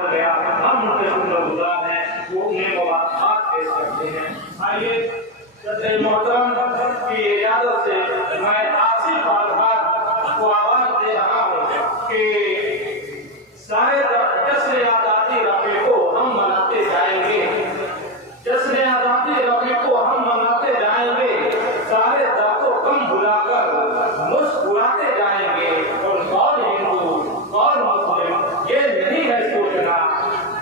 हो गया, हम उनके शुक्रगुजार हैं, वो उन्हें मुबारकबाद पेश करते हैं। आइए सदर मोहतरम की इजाजत से मैं आसिफ आलहाज को आवाज दे रहा हूँ कि सारे जश्न आज़ादी रफ़ी को हम मनाते जाएंगे, जश्न आज़ादी रफ़ी को हम मनाते जाएंगे, सारे दर्दों कम भुलाकर मुस्कुराते जाएंगे। और कौन हिंदू कौन मुस्लिम ये नहीं है सोचना,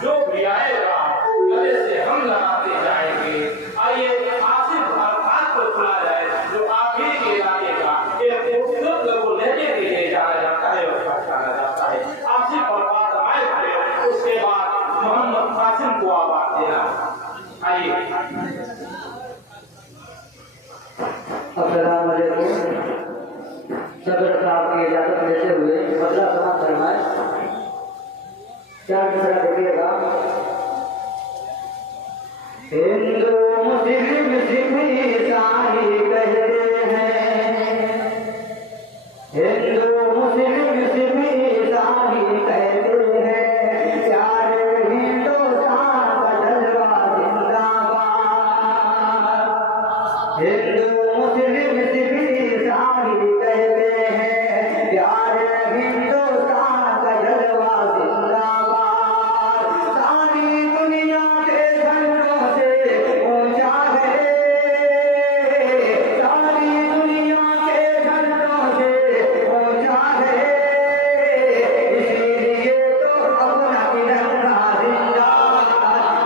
जो भी आएगा गले से हम लगाते जाएंगे। आइए आसिफ अल्फाज को सुना जाए जो आप ही के इलाके का एक खूबसूरत को लेके के लिए जाना जाता है और पहचाना जाता है। आसिफ अल्फाज आए थे, उसके बाद मोहम्मद कासिम को आवाज देना। आइए। अस्सलाम वालेकुम। सदर साहब की इजाजत लेते हुए मसला समाप्त फरमाए। चार मिसरा देखिएगा। हिंदू मुस्लिम सिख ईसाई कहते हैं, हिंदू मुस्लिम सिख ईसाई कहते हैं, प्यारे हिंदुस्तान का जलवा जिंदाबाद। हिंदू मुस्लिम सिख ईसाई कहते हैं, प्यारे हिंदुस्तान का जलवा जिंदाबाद। सारी दुनिया के झंडों से ऊंचा है, सारी दुनिया के झंडों से ऊंचा है, इसीलिए तो अपना तिरंगा जिंदाबाद,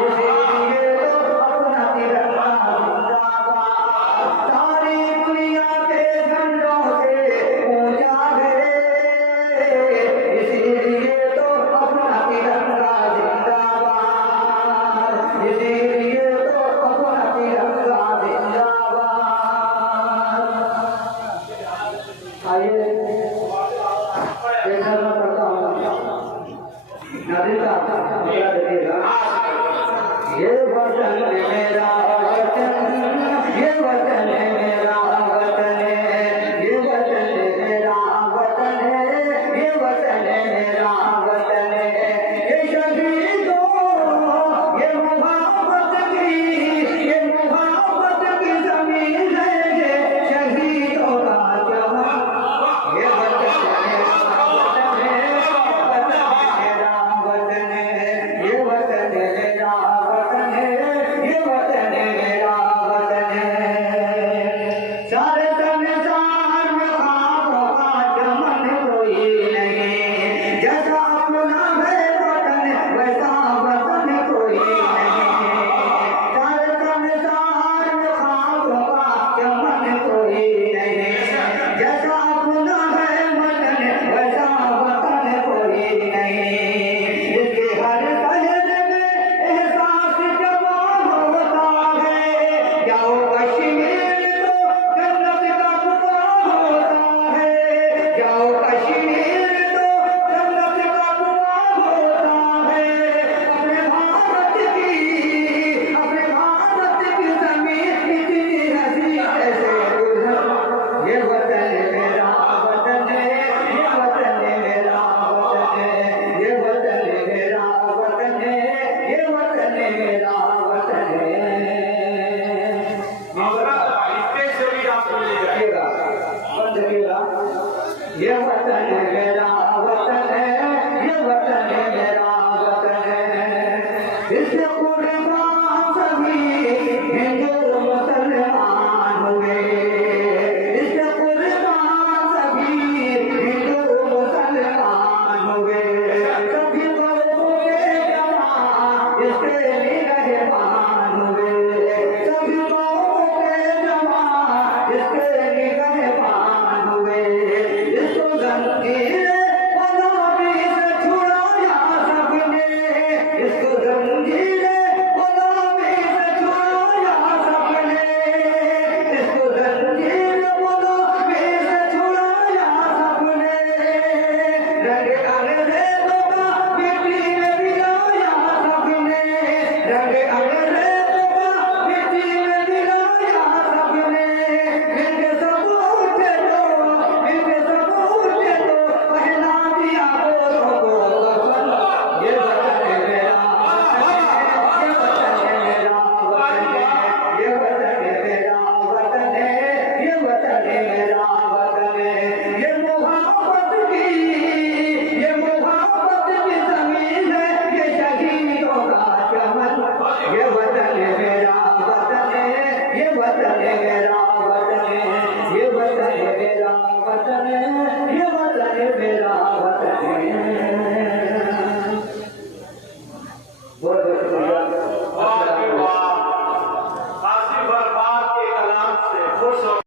इसीलिए तो अपना तिरंगा जिंदाबाद। सारी दुनिया के झंडों से ऊंचा है, इसीलिए तो अपना तिरंगा जिंदाबाद, इसीलिए तो अपना तिरंगा जिंदाबाद। आइए देखना पड़ता हूँ नदी का मेरा देखिएगा। ये वतन मेरा वतन, ये वतन मेरा वतन, ये वतन मेरा वतन, ये वतन मेरा वतन। ये शहीदों ये मुहब्बत की ज़मीन है, ये शहीदों का जवान। ये वतन मेरा वतन है, ये वतन मेरा वतन है, ये वतन मेरा वतन है। सारे संसार में ख्वाबों का चमन कोई नहीं, जैसा अपना है वतन वैसा वतन कोई नहीं। सारे संसार में ख्वाबों का चमन कोई नहीं, जैसा अपना है वतन वैसा वतन कोई नहीं। इसके हर शहर में एहसास जमा होता है, जाओ कश्मीर तो जन्नत का कुआं होता है, जाओ कश्मीर तो जन्नत का कुआं होता है। अपने भारत की ज़मीन इतनी हसी कैसे गुजर। ये वतन मेरा वतन है, ये वतन मेरा वतन है, ये वतन मेरा वतन है, ये वतन मेरा वतन है। इसके से भी आप सुन लीजिए। देखिएगा, और देखिएगा। ये वतन मेरा वतन है, ये वतन मेरा वतन है। इससे